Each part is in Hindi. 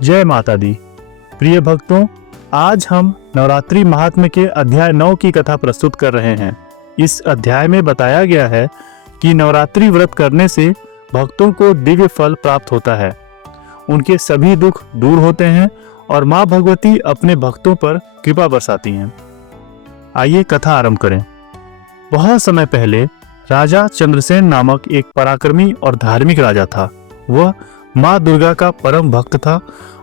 जय माता दी। प्रिय भक्तों, आज हम नवरात्रि महात्म्य के अध्याय 9 की कथा प्रस्तुत कर रहे हैं। इस अध्याय में बताया गया है कि नवरात्रि व्रत करने से भक्तों को दिव्य फल प्राप्त होता है, उनके सभी दुख दूर होते हैं और माँ भगवती अपने भक्तों पर कृपा बरसाती हैं। आइए कथा आरंभ करें। बहुत समय पहले राजा चंद्रसेन नामक एक पराक्रमी और धार्मिक राजा था। वह माँ दुर्गा का परम भक्त था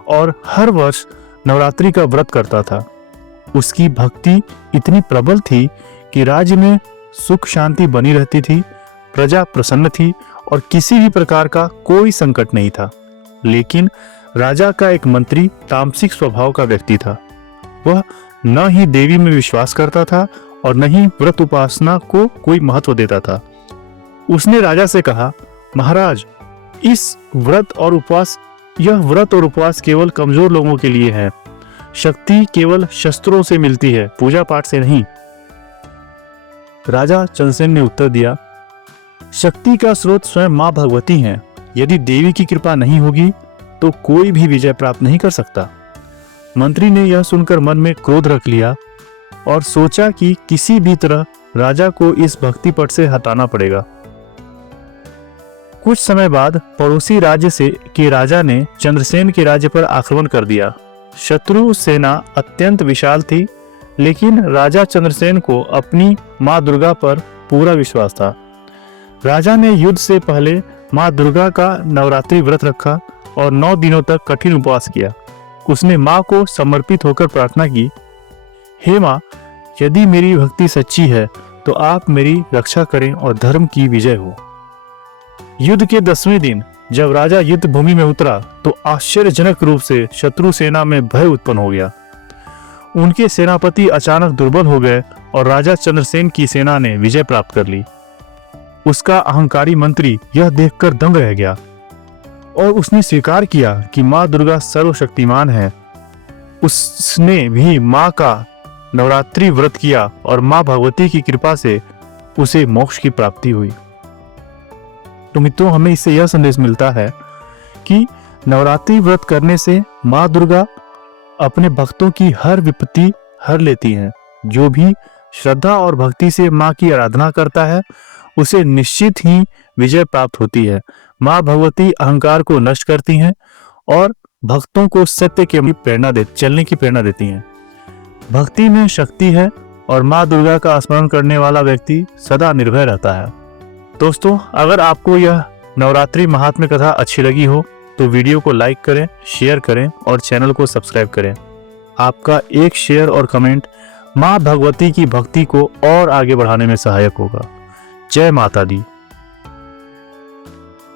और हर वर्ष नवरात्रि का व्रत करता था। उसकी भक्ति इतनी प्रबल थी कि राज्य में सुख शांति बनी रहती थी, प्रजा प्रसन्न थी और किसी भी प्रकार का कोई संकट नहीं था। लेकिन राजा का एक मंत्री तामसिक स्वभाव का व्यक्ति था। वह न ही देवी में विश्वास करता था और न ही व्रत उपासना को कोई महत्व देता था। उसने राजा से कहा, महाराज, यह व्रत और उपवास केवल कमजोर लोगों के लिए है। शक्ति केवल शस्त्रों से मिलती है, पूजा पाठ से नहीं। राजा चंद्रसेन ने उत्तर दिया, शक्ति का स्रोत स्वयं माँ भगवती हैं। यदि देवी की कृपा नहीं होगी तो कोई भी विजय प्राप्त नहीं कर सकता। मंत्री ने यह सुनकर मन में क्रोध रख लिया और सोचा कि किसी भी तरह राजा को इस भक्ति पट से हटाना पड़ेगा। कुछ समय बाद पड़ोसी राज्य के राजा ने चंद्रसेन के राज्य पर आक्रमण कर दिया। शत्रु सेना अत्यंत विशाल थी, लेकिन राजा चंद्रसेन को अपनी माँ दुर्गा पर पूरा विश्वास था। राजा ने युद्ध से पहले माँ दुर्गा का नवरात्रि व्रत रखा और 9 दिनों तक कठिन उपवास किया। उसने माँ को समर्पित होकर प्रार्थना की, हे माँ, यदि मेरी भक्ति सच्ची है तो आप मेरी रक्षा करें और धर्म की विजय हो। युद्ध के 10वें दिन जब राजा युद्ध भूमि में उतरा तो आश्चर्यजनक रूप से शत्रु सेना में भय उत्पन्न हो गया। उनके सेनापति अचानक दुर्बल हो गए और राजा चंद्रसेन की सेना ने विजय प्राप्त कर ली। उसका अहंकारी मंत्री यह देखकर दंग रह गया और उसने स्वीकार किया कि माँ दुर्गा सर्वशक्तिमान है। उसने भी माँ का नवरात्रि व्रत किया और माँ भगवती की कृपा से उसे मोक्ष की प्राप्ति हुई। तो मित्रों, हमें इससे यह संदेश मिलता है कि नवरात्रि व्रत करने से माँ दुर्गा अपने भक्तों की हर विपत्ति हर लेती हैं। जो भी श्रद्धा और भक्ति से माँ की आराधना करता है उसे निश्चित ही विजय प्राप्त होती है। माँ भगवती अहंकार को नष्ट करती हैं और भक्तों को सत्य के चलने की प्रेरणा देती हैं। भक्ति में शक्ति है और माँ दुर्गा का स्मरण करने वाला व्यक्ति सदा निर्भय रहता है। दोस्तों, अगर आपको यह नवरात्रि महात्म्य कथा अच्छी लगी हो तो वीडियो को लाइक करें, शेयर करें और चैनल को सब्सक्राइब करें। आपका एक शेयर और कमेंट माँ भगवती की भक्ति को और आगे बढ़ाने में सहायक होगा। जय माता दी।